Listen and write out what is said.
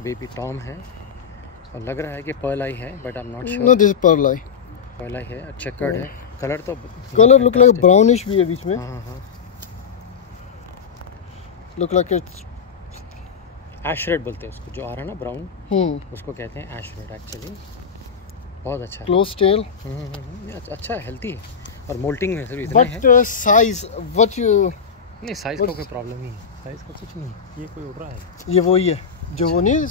Baby Tom है और लग रहा है कि पर्ल आई है, but I am not sure. No this Perl I. Perl आई है, चेकर्ड है कलर, तो कलर लुक लाइक ब्राउनिश भी है बीच में। हाँ हाँ, look like it's ash red बोलते हैं उसको, जो आ रहा है ना ब्राउन, उसको कहते हैं एश रेड एक्चुअली। बहुत अच्छा क्लोज टेल। अच्छा है, हेल्थी है और मोल्टिंग में सिर्फ इतना है। बट साइज व्हाट यू, नहीं साइज का कोई प्रॉब्लम नहीं है, साइज का कुछ नहीं है, ये कोई उड़ रहा है। ये वही है जो वो नहीं